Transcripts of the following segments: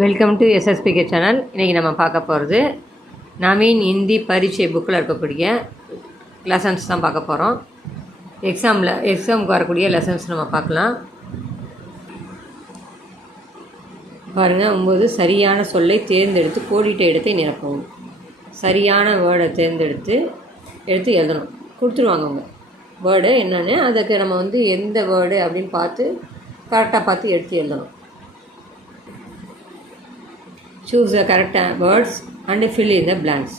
Welcome to எஸ்எஸ்பிகே channel. இன்றைக்கி நம்ம பார்க்க போகிறது நவீன் ஹிந்தி பரீட்சை புக்கில் இருக்கக்கூடிய லெசன்ஸ் தான் பார்க்க போகிறோம். எக்ஸாமுக்கு வரக்கூடிய லெசன்ஸ் நம்ம பார்க்கலாம். பாருங்கள், 9 சரியான சொல்லை தேர்ந்தெடுத்து கோடிட்ட இடத்தை நிரப்பவும். சரியான வேர்டை தேர்ந்தெடுத்து எழுதணும். கொடுத்துருவாங்க அவங்க வேர்டு என்னென்னு. அதுக்கு நம்ம எந்த வேர்டு அப்படின்னு பார்த்து கரெக்டாக பார்த்து எழுதணும். Choose the correct words and fill in the blanks.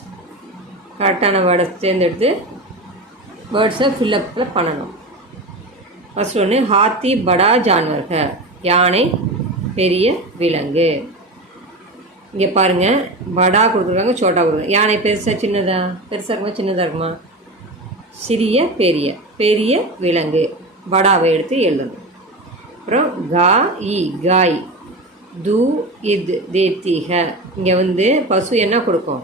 கரெக்டான வேர்டை தேர்ந்தெடுத்து வேர்ட்ஸை ஃபில்லப் பண்ணணும். ஃபர்ஸ்ட் ஒன்று, ஹாத்தி படா ஜான்வர்க, யானை பெரிய விலங்கு. இங்கே பாருங்கள், படா கொடுத்துருக்காங்க, சோட்டா கொடுக்குறாங்க. யானை பெருசாக இருக்குமா சின்னதாக இருக்குமா? சிறிய பெரிய பெரிய விலங்கு படாவை எடுத்து எழுதணும். அப்புறம் காய் தூ இது தேத்திக. இங்கே பசு என்ன கொடுக்கும்?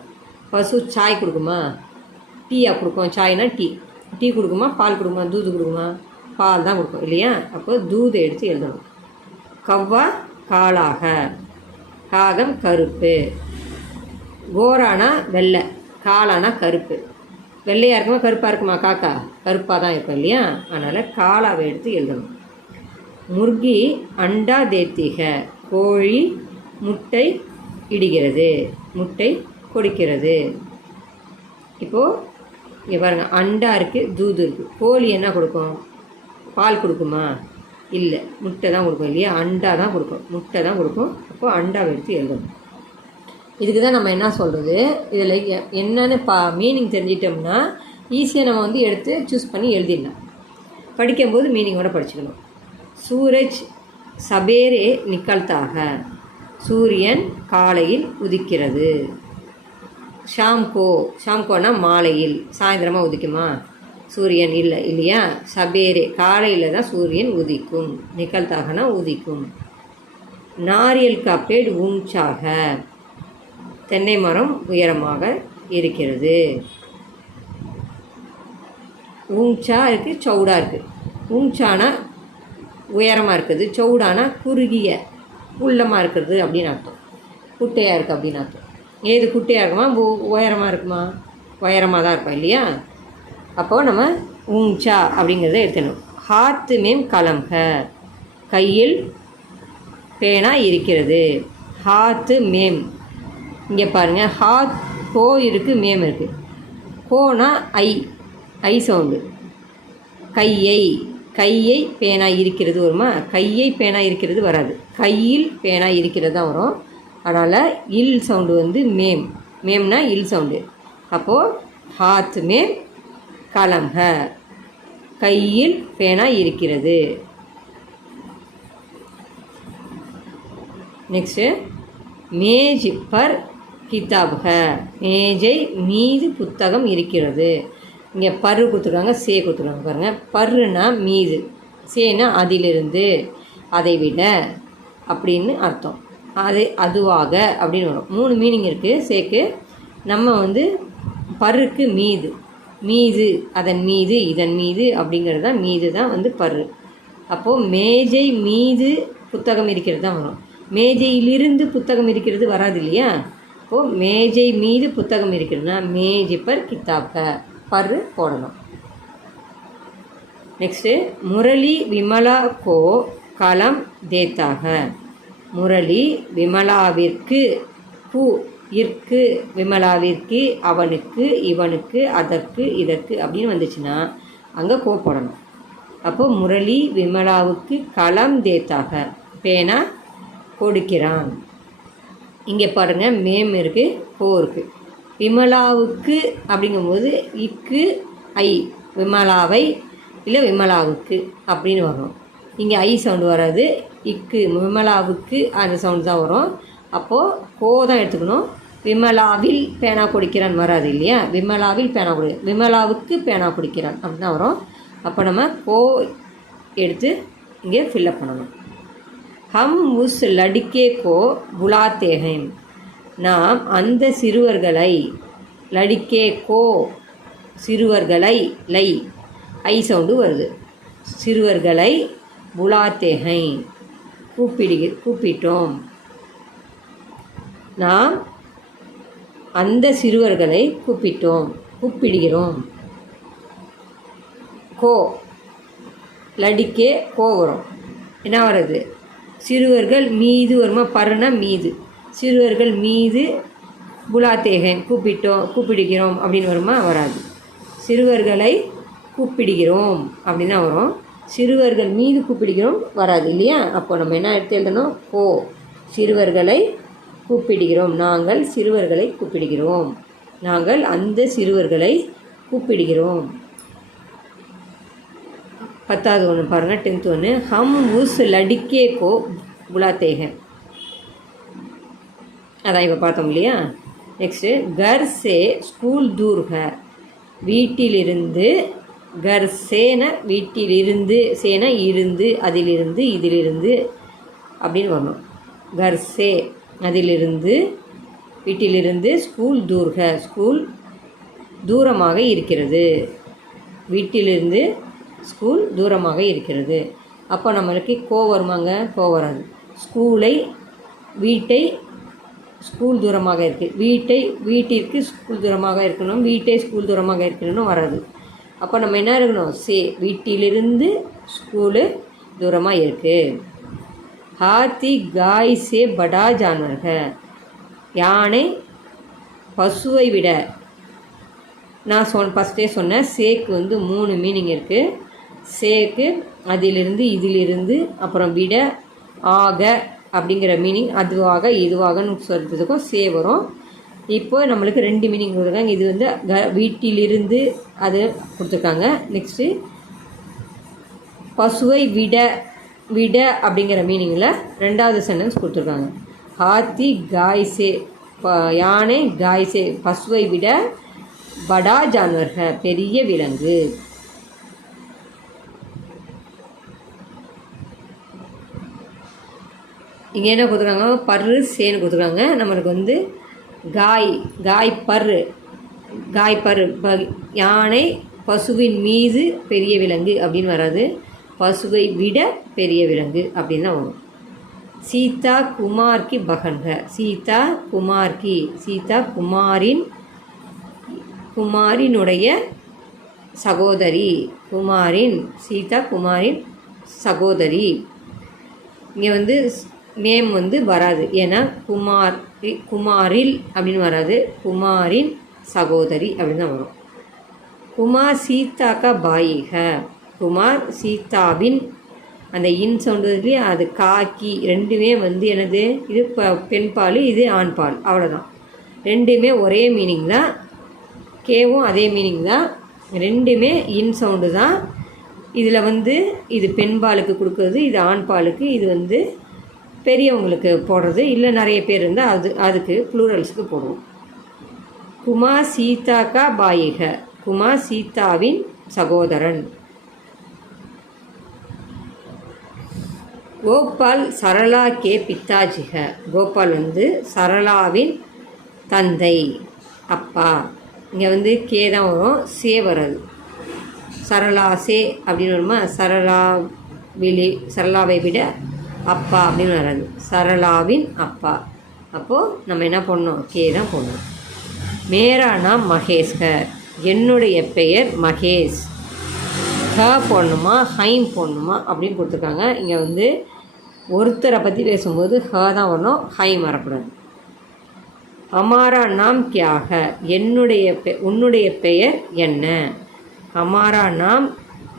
பசு சாய் கொடுக்குமா? டீயா கொடுக்கும்? சாய்னா டீ கொடுக்குமா? பால் கொடுக்குமா? தூது கொடுக்குமா? பால் தான் கொடுக்கும் இல்லையா? அப்போ தூதை எடுத்து எழுதணும். கவ்வா காளாக, காகம் கருப்பு. கோரானா வெள்ளை, காளானா கருப்பு. வெள்ளையாக இருக்குமா கருப்பாக இருக்குமா? காக்கா கருப்பாக தான் இருக்கும் இல்லையா? அதனால் காளாவை எடுத்து எழுதணும். முர்கி அண்டா தேத்திக, கோழி முட்டை இடுகிறது, முட்டை கொடுக்கிறது. இப்போது இங்கே பாருங்கள், அண்டா இருக்குது, தூது இருக்குது. கோழி என்ன கொடுக்கும்? பால் கொடுக்குமா? இல்லை, முட்டை தான் கொடுக்கும் இல்லையா? அண்டா தான் கொடுக்கும், முட்டை தான் கொடுக்கும். அப்போது அண்டாவை எடுத்து எழுதணும். இதுக்கு தான் நம்ம என்ன சொல்கிறது, இதில் என்னென்னு மீனிங் தெரிஞ்சிட்டோம்னா ஈஸியாக நம்ம எடுத்து சூஸ் பண்ணி எழுதிடலாம். படிக்கும்போது மீனிங்கோட படிச்சுக்கணும். சூரஜ் சபேரே நிக்கல்தாக, சூரியன் காலையில் உதிக்கிறது. ஷாம்கோனா மாலையில், சாயந்தரமாக உதிக்குமா சூரியன்? இல்லை இல்லையா? சபேரே காலையில் தான் சூரியன் உதிக்கும். நிக்கல்தாகனா உதிக்கும். நாரியல் கா பேட் ஊஞ்சாக, தென்னை மரம் உயரமாக இருக்கிறது. ஊஞ்சா இருக்குது, சவுடா இருக்குது. ஊஞ்சானா உயரமாக இருக்குது, சவுடானா குறுகிய உள்ளமாக இருக்கிறது அப்படின்னு அர்த்தம். குட்டையாக இருக்குது அப்படின்னு அர்த்தம். ஏது குட்டையாக இருக்குமா உயரமாக இருக்குமா? உயரமாக தான் இருக்கும் இல்லையா? அப்போது நம்ம ஊஞ்சா அப்படிங்கிறத எடுத்துக்கணும். ஹாத்து மேம் கலம்க, கையில் பேனா இருக்கிறது. ஹாத்து மேம், இங்கே பாருங்கள், ஹாத் கோ இருக்குது, மேம் இருக்குது. கோனா ஐ சவுண்டு. கையை பேனா இருக்கிறது வருமா? கையை பேனா இருக்கிறது வராது, கையில் பேனா இருக்கிறது தான் வரும். அதனால் இல் சவுண்டு மேம்னா இல் சவுண்டு. அப்போது ஹாத் மேம் கலம்ஹ, கையில் பேனா இருக்கிறது. நெக்ஸ்ட்டு, மேஜ் பர் கிதாப்ஹ, மேஜை மீது புத்தகம் இருக்கிறது. இங்கே பரு கொடுத்துருக்காங்க, சே கொடுத்துருக்காங்க. பாருங்கள், பருனா மீது, சேனா அதிலிருந்து, அதை விட அப்படின்னு அர்த்தம். அதுவாக அப்படின்னு வரும். 3 மீனிங் இருக்குது சேக்கு. நம்ம பருக்கு மீது அதன் மீது இதன் மீது அப்படிங்கிறது தான் மீது தான் பரு. அப்போது மேஜை மீது புத்தகம் இருக்கிறது தான் வரும். மேஜையிலிருந்து புத்தகம் இருக்கிறது வராது இல்லையா? அப்போது மேஜை மீது புத்தகம் இருக்கிறதுனா மேஜை பர் கித்தாப்க, பரு போடணும். நெக்ஸ்ட்டு, முரளி விமலா கோ கலம் தேத்தாக. முரளி விமலாவிற்கு, விமலாவிற்கு, அவனுக்கு, இவனுக்கு, அதற்கு, இதற்கு அப்படின்னு வந்துச்சுன்னா அங்கே கோ போடணும். அப்போது முரளி விமலாவுக்கு கலம் தேத்தாக, பேனா கொடுக்கிறான். இங்கே பாருங்கள், மேம் இருக்குது, கோ இருக்குது. விமலாவுக்கு அப்படிங்கும்போது இக்கு ஐ, விமலாவை இல்லை விமலாவுக்கு அப்படின்னு வரும். இங்கே ஐ சவுண்டு வராது, இக்கு விமலாவுக்கு அந்த சவுண்டு தான் வரும். அப்போது கோ தான் எடுத்துக்கணும். விமலாவில் பேனா குடிக்கிறான் வராது இல்லையா? விமலாவில் பேனா விமலாவுக்கு பேனா குடிக்கிறான் அப்படி தான் வரும். அப்போ நம்ம கோ எடுத்து இங்கே ஃபில்லப் பண்ணணும். ஹம் உஸ் லடிக்கே கோ புலாத்தே ஹைம், நாம் அந்த சிறுவர்களை, லடிக்கே கோ சிறுவர்களை, லை ஐ சவுண்டு வருது. சிறுவர்களை புலாத்தே ஹை கூப்பிட்டோம். நாம் அந்த சிறுவர்களை கூப்பிடுகிறோம். கோ லடிக்கே கோ வரும். என்ன வருது? சிறுவர்கள் மீது வருமா? பருனா மீது. சிறுவர்கள் மீது புலாத்தேகன் கூப்பிடுகிறோம் அப்படின்னு வருமா? வராது. சிறுவர்களை கூப்பிடுகிறோம் அப்படின்னு தான் வரும். சிறுவர்கள் மீது கூப்பிடுகிறோம் வராது இல்லையா? அப்போ நம்ம என்ன எடுத்து எழுதணும்? கோ சிறுவர்களை கூப்பிடுகிறோம். நாங்கள் சிறுவர்களை கூப்பிடுகிறோம். நாங்கள் அந்த சிறுவர்களை கூப்பிடுகிறோம். 10வது ஒன்று பாருங்கள். 10th ஒன்று. ஹம் உஸ் லடிக்கே கோ புலாத்தே ஹை. அதான் இப்போ பார்த்தோம் இல்லையா? நெக்ஸ்ட்டு கர் சே ஸ்கூல் தூர் ஹை. வீட்டிலிருந்து, கர் சேன வீட்டிலிருந்து, சேன இருந்து, அதிலிருந்து, இதிலிருந்து அப்படின்னு வரணும். கர் சே அதிலிருந்து, வீட்டிலிருந்து, ஸ்கூல் தூர் ஹை ஸ்கூல் தூரமாக இருக்கிறது. வீட்டிலிருந்து ஸ்கூல் தூரமாக இருக்கிறது. அப்போ நம்மளுக்கு கோ வருமாங்க? கோ வராது. வீட்டை ஸ்கூல் தூரமாக இருக்குது. வீட்டிற்கு ஸ்கூல் தூரமாக இருக்கணும். வீட்டை ஸ்கூல் தூரமாக இருக்கணும்னு வராது. அப்போ நம்ம என்ன இருக்கணும்? சே வீட்டிலிருந்து ஸ்கூலு தூரமாக இருக்குது. ஹாத்தி காய் சே படா ஜான்வர் ஹை. யானை பசுவை விட. நான் ஃபஸ்ட்டே சொன்னேன் சேக்கு 3 மீனிங் இருக்குது. சேக்கு அதிலிருந்து, இதிலிருந்து, அப்புறம் விட, ஆக அப்படிங்கிற மீனிங். அதுவாக இதுவாகன்னு சொல்கிறதுக்கும் சே வரும். இப்போ நம்மளுக்கு 2 மீனிங் கொடுத்துருக்காங்க. இது வீட்டிலிருந்து அது கொடுத்துருக்காங்க. நெக்ஸ்ட்டு பசுவை விட அப்படிங்கிற மீனிங்கில் 2வது சென்டென்ஸ் கொடுத்துருக்காங்க. ஹாத்தி காய்ஸே யானை, காய்ஸே பசுவை விட, படா ஜான்வர்கள் பெரிய விலங்கு. இங்கே என்ன கொடுத்துருக்காங்க? பர்ரு சேன்னு கொடுத்துருக்காங்க. நம்மளுக்கு காய் பர்ரு யானை பசுவின் மீது பெரிய விலங்கு அப்படின்னு வராது. பசுவை விட பெரிய விலங்கு அப்படின்னு தான் வரும். சீதா குமார்கி பகன்க. சீதா குமாரினுடைய சகோதரி. சீதா குமாரின் சகோதரி. இங்கே மேம் வராது. ஏன்னா குமாரில் அப்படின்னு வராது. குமாரின் சகோதரி அப்படின்னு தான் வரும். குமார் சீதா கா பாயிக. குமார் சீதாவின் அந்த இன் சவுண்டு இல்லையா? அது காக்கி ரெண்டுமே என்னது? இது பெண் பால், இது ஆண் பால். அவ்வளோதான். ரெண்டுமே ஒரே மீனிங் தான். கேவும் அதே மீனிங் தான். ரெண்டுமே இன் சவுண்டு தான். இதில் இது பெண் பாலுக்கு கொடுக்குறது, இது ஆண் பாலுக்கு, இது பெரியவங்களுக்கு போடுறது. இல்லை நிறைய பேர் இருந்தால் அதுக்கு ப்ளூரல்ஸுக்கு போடுவோம். குமார் சீதா கா பாயிக. குமார் சீதாவின் சகோதரன். கோபால் சரளா கே பித்தாஜிக. கோபால் சரளாவின் தந்தை, அப்பா. இங்கே கே தான் வரும், சே வராது. சரளா சே அப்படின்னு வருமா? சரளாவை விட அப்பா அப்படின்னு வராது. சரளாவின் அப்பா. அப்போது நம்ம என்ன பண்ணோம்? கே தான் போடணும். மேரா நாம் மகேஷ்கர். என்னுடைய பெயர் மகேஷ். ஹ போடணுமா ஹைம் போடணுமா அப்படின்னு கொடுத்துருக்காங்க. இங்கே ஒருத்தரை பற்றி பேசும்போது ஹ தான் வரணும், ஹைம் வரக்கூடாது. ஹமாரா நாம் கியாக. உன்னுடைய பெயர் என்ன? ஹமாரா நாம்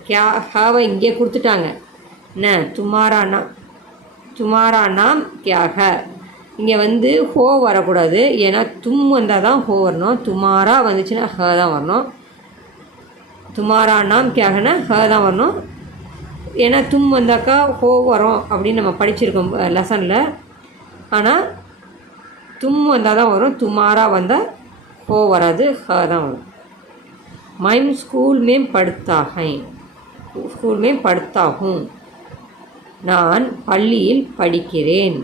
கியா. ஹாவை இங்கே கொடுத்துட்டாங்க. என்ன? துமாரா நாம் கியாக. இங்கே ஹோ வரக்கூடாது. ஏன்னா தும் வந்தால் தான் ஹோ வரணும். துமாரா வந்துச்சுன்னா ஹ தான் வரணும். துமாரா நாம் கியாகனா ஹ தான் வரணும். ஏன்னா தும் வந்தாக்கா ஹோ வரும் அப்படின்னு நம்ம படிச்சிருக்கோம் லெசனில். ஆனால் தும் வந்தால் தான் வரும். துமாரா வந்தால் ஹோ வராது, ஹ தான் வரும். மைம் ஸ்கூல் மேம் படுத்தாகும். நான் பள்ளியில் படிக்கிறேன்.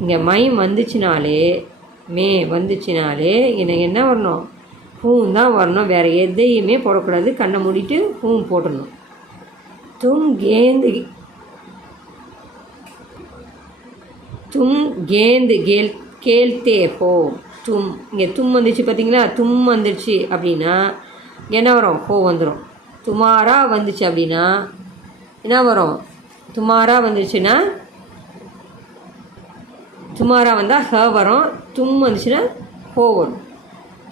இங்கே மைம் வந்துச்சுனாலே, எனக்கு என்ன வரணும்? ஹூம் தான் வரணும். வேறு எதையுமே போடக்கூடாது. கண்ணை மூடிட்டு ஹூம் போட்டுடணும். தும் கேந்து கேள்தே ஹோ தும். இங்கே தும் வந்துச்சு பார்த்தீங்களா, தும் வந்துடுச்சு அப்படின்னா என்ன வரும், ஹோ வந்துடும். துமாரா வந்துச்சு அப்படின்னா என்ன வரும், துமாரா வந்துச்சுன்னா துமாரா வந்தால் ஹ வரும், தும் வந்துச்சுன்னா ஹோ வரும்.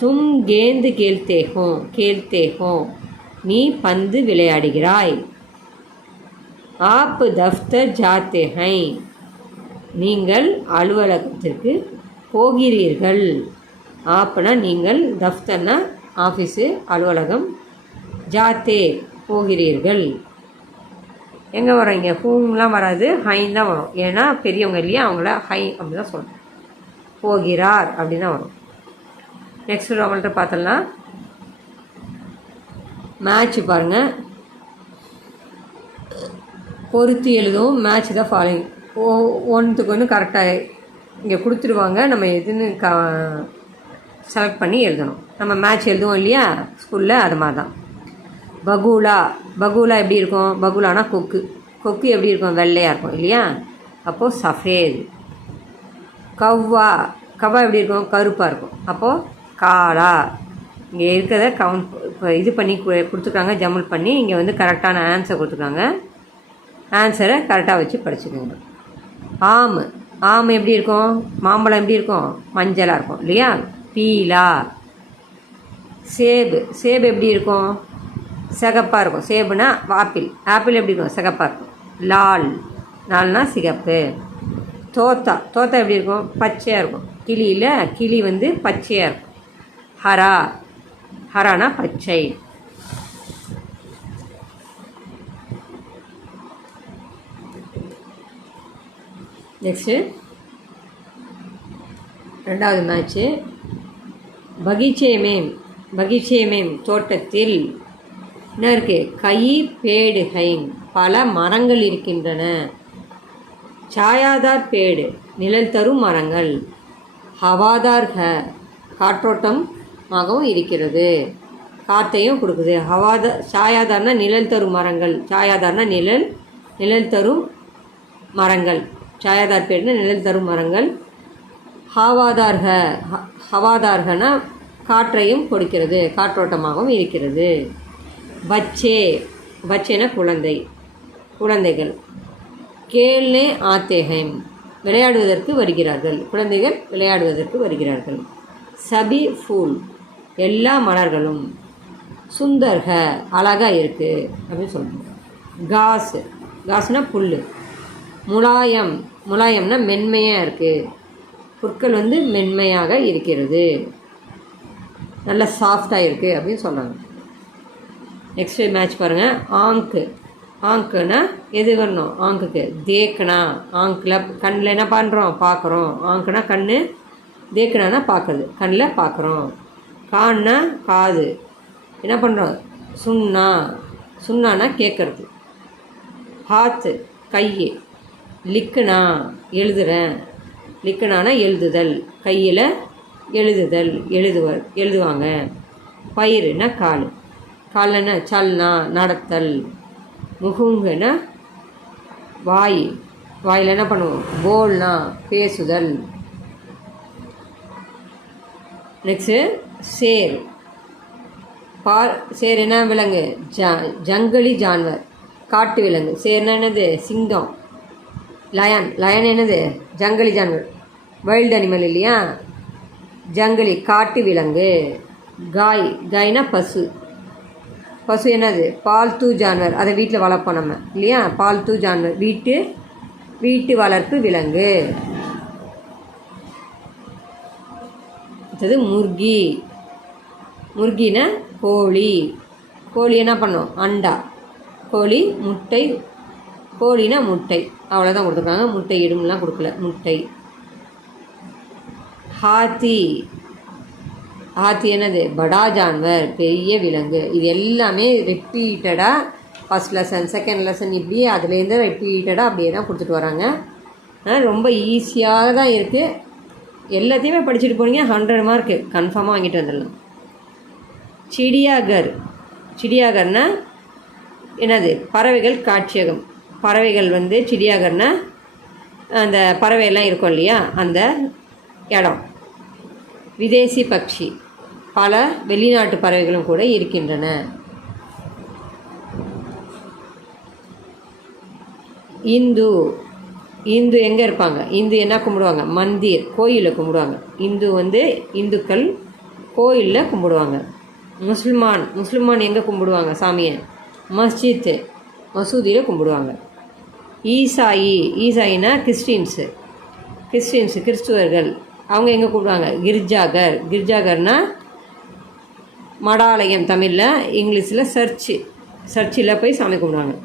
தும் கேந்து கேள்தே ஹோ நீ பந்து விளையாடுகிறாய். ஆப் தஃப்தர் ஜாத்தே ஹை நீங்கள் அலுவலகத்திற்கு போகிறீர்கள். ஆப்னா நீங்கள், தஃப்தர்னா ஆஃபீஸு அலுவலகம், ஜாத்தே போகிறீர்கள். எங்கே வரும், இங்கே ஹூம்லாம் வராது, ஹைன் தான் வரும். ஏன்னா பெரியவங்க இல்லையா, அவங்கள ஹை அப்படி தான் சொல்லணும். போகிறார் அப்படி தான் வரும். நெக்ஸ்ட் அவங்கள்ட்ட பார்த்தலாம். மேட்ச் பாருங்கள், பொருத்தி எழுதும். மேட்ச் தான் ஃபாலோயிங். ஒன்றுத்துக்கு ஒன்று கரெக்டாக இங்கே கொடுத்துருவாங்க, நம்ம எதுன்னு செலக்ட் பண்ணி எழுதணும். நம்ம மேட்ச் எழுதுவோம் இல்லையா ஸ்கூலில், அது மாதிரி தான். பகூலா எப்படி இருக்கும், பகூலானா கொக்கு எப்படி இருக்கும், வெள்ளையாக இருக்கும் இல்லையா, அப்போது சஃபேத். கவ்வா எப்படி இருக்கும், கருப்பாக இருக்கும், அப்போது காலா. இங்கே இருக்கிறத கவுண்ட் இப்போ இது பண்ணி கொடுத்துருக்காங்க, ஜம்முல் பண்ணி இங்கே வந்து கரெக்டான ஆன்சர் கொடுத்துருக்காங்க. ஆன்சரை கரெக்டாக வச்சு படிச்சுக்கோங்க. ஆம் எப்படி இருக்கும், மாம்பழம் எப்படி இருக்கும், மஞ்சளாக இருக்கும் இல்லையா, பீலா. சேபு எப்படி இருக்கும், சிகப்பாக இருக்கும். சேபுனா ஆப்பிள் எப்படி இருக்கும், சிகப்பாக இருக்கும். லால்னா சிகப்பு. தோத்தா எப்படி இருக்கும், பச்சையாக இருக்கும். கிளி வந்து பச்சையாக இருக்கும். ஹரானா பச்சை. நெக்ஸ்ட்டு ரெண்டாவது மேட்ச்சு. பகீச்சே மேம் தோட்டத்தில் என்ன இருக்குது, கை பேடு ஹைன் பல மரங்கள் இருக்கின்றன. சாயாதார் பேடு நிழல் தரும் மரங்கள். ஹவாதார் காற்றோட்டமாகவும் இருக்கிறது, காற்றையும் கொடுக்குது. சாயாதார்னா நிழல் தரும் மரங்கள், சாயாதார்னா நிழல் தரும் மரங்கள். சாயாதார் பேடுனா நிழல் தரும் மரங்கள். ஹவாதார்கனா காற்றையும் கொடுக்கிறது, காற்றோட்டமாகவும் இருக்கிறது. பச்சேனா குழந்தைகள். கேள்னே ஆத்தேஹைம் விளையாடுவதற்கு வருகிறார்கள், குழந்தைகள் விளையாடுவதற்கு வருகிறார்கள். சபி ஃபூல் எல்லா மலர்களும். சுந்தர்க அழகாக இருக்குது அப்படின்னு சொல்லுவோம். காஸ்னா புல். முலாயம்னா மென்மையாக இருக்குது, புற்கள் வந்து மென்மையாக இருக்கிறது, நல்ல சாஃப்டாக இருக்குது அப்படின்னு சொல்கிறாங்க. நெக்ஸ்ட் மேட்ச் பாருங்கள். ஆங்குனா எது வரணும், ஆங்குக்கு தேக்கனா. ஆங்கில் கண்ணில் என்ன பண்ணுறோம், பார்க்குறோம். ஆங்குனா கண், தேக்கனானா பார்க்குறது, கண்ணில் பார்க்குறோம். கான்னா காது, என்ன பண்ணுறோம், சுண்ணானா கேட்குறது. ஹாத்து கை. லிக்குனா எழுதுகிறேன், லிக்குனானா எழுதுதல், கையில் எழுதுவாங்க. பயிறுனா கால்னா சல்னா நடத்தல். முகுங்குனா வாயில் என்ன பண்ணுவோம், போல்னா பேசுதல். நெக்ஸ்ட்டு சேர் என்ன விலங்கு, ஜங்கலி ஜான்வர் காட்டு விலங்கு. சேர்னா என்னது, சிங்கம். லயன் என்னது, ஜங்கலி ஜான்வர், வைல்டு அனிமல் இல்லையா, ஜங்கலி காட்டு விலங்கு. காய்னா பசு என்னது, பால்தூ ஜான்வர், அதை வீட்டில் வளர்ப்போம் நம்ம இல்லையா, பால்தூ ஜான்வர் வீட்டு வளர்ப்பு விலங்கு. அடுத்தது முர்கினா கோழி என்ன பண்ணும், அண்டா. கோழினா முட்டை, அவ்வளோதான் கொடுத்துருக்காங்க, முட்டை இடும்லாம் கொடுக்கல, முட்டை. ஹாத்தி என்னது, படா ஜான்வர் பெரிய விலங்கு. இது எல்லாமே ரிப்பீட்டடாக ஃபஸ்ட் லெசன் செகண்ட் லெசன் இப்படி அதுலேருந்து ரிப்பீட்டடாக அப்படியே தான் கொடுத்துட்டு வராங்க. ஆனால் ரொம்ப ஈஸியாக தான் இருக்குது. எல்லாத்தையுமே படிச்சுட்டு போனீங்க 100 மார்க்கு கன்ஃபார்மாக வாங்கிட்டு வந்துடலாம். சிடியாகர்னா என்னது, பறவைகள் காட்சியகம். பறவைகள் வந்து சிடியாகர்னா அந்த பறவையெல்லாம் இருக்கும் இல்லையா, அந்த இடம். விதேசி பக்ஷி, பல வெளிநாட்டு பறவைகளும் கூட இருக்கின்றன. இந்து, இந்து எங்கே இருப்பாங்க? இந்து என்ன கும்பிடுவாங்க? மந்திர், கோயிலில் கும்பிடுவாங்க. இந்து வந்து இந்துக்கள் கோயிலில் கும்பிடுவாங்க. முஸ்லிமான், முஸ்லிமான் எங்கே கும்பிடுவாங்க சாமியை? மஸ்ஜித், மசூதியில் கும்பிடுவாங்க. ஈசாயி, ஈசாயினா கிறிஸ்டின்ஸு, கிறிஸ்துவர்கள், அவங்க எங்கே கும்பிடுவாங்க? கிர்ஜாகர், கிர்ஜாகர்னா மடாலயம் தமிழில், இங்கிலீஷில் சர்ச்சில் போய் சாமி கும்பிடுவாங்க.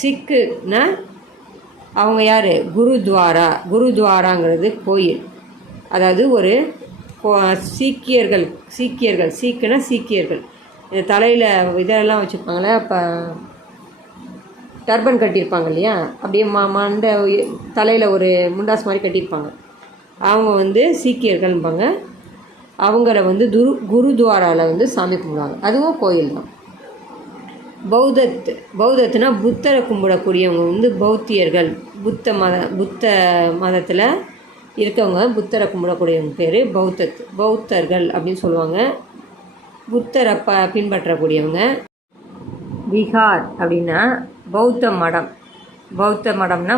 சிக்குன்னா அவங்க யார்? குருத்வாரா, குருத்வாராங்கிறது கோயில். அதாவது ஒரு சீக்கியர்கள், சீக்குன்னா சீக்கியர்கள். இந்த தலையில் இதெல்லாம் வச்சுருப்பாங்களே, அப்போ டர்பன் கட்டியிருப்பாங்க இல்லையா, அப்படியே மண்டை தலையில் ஒரு முண்டாஸ் மாதிரி கட்டியிருப்பாங்க. அவங்க வந்து சீக்கியர்கள்பாங்க. அவங்கள வந்து குருத்வாராவில் வந்து சாமி கும்பிடுவாங்க. அதுவும் கோயில் தான். பௌத்தத்துனா புத்தரை கும்பிடக்கூடியவங்க வந்து பௌத்தியர்கள். புத்த மதத்தில் இருக்கவங்க புத்தரை கும்பிடக்கூடியவங்க பேர் பௌத்தர்கள் அப்படின்னு சொல்லுவாங்க. புத்தரை பின்பற்றக்கூடியவங்க. விஹார் அப்படின்னா பௌத்த மடம். பௌத்த மடம்னா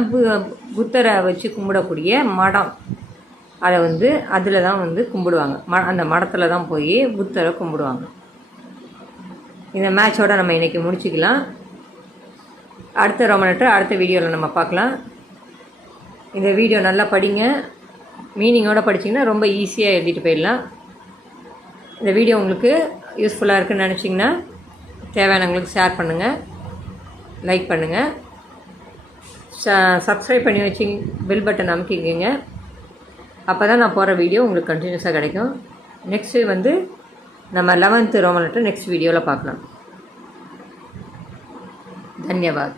புத்தரை வச்சு கும்பிடக்கூடிய மடம். அதை வந்து அதில் தான் வந்து கும்பிடுவாங்க. அந்த மடத்தில் தான் போய் புத்தரை கும்பிடுவாங்க. இந்த மேட்சோடு நம்ம இன்றைக்கி முடிச்சுக்கலாம். அடுத்த ரோமன் லெட்டர் அடுத்த வீடியோவில் நம்ம பார்க்கலாம். இந்த வீடியோ நல்லா படிங்க. மீனிங்கோடு படிச்சிங்கன்னா ரொம்ப ஈஸியாக எழுதிட்டு போயிடலாம். இந்த வீடியோ உங்களுக்கு யூஸ்ஃபுல்லாக இருக்குதுன்னு நினச்சிங்கன்னா தேவையானவங்களுக்கு ஷேர் பண்ணுங்கள், லைக் பண்ணுங்கள், சப்ஸ்கிரைப் பண்ணி வச்சு பெல் பட்டன் அமுக்கிக்கங்க. அப்போ தான் நான் போகிற வீடியோ உங்களுக்கு கண்டினியூஸாக கிடைக்கும். நெக்ஸ்ட்டு வந்து நம்ம 11th ரோமன் லெட்டர் நெக்ஸ்ட் வீடியோவில் பார்க்கலாம். धन्यवाद.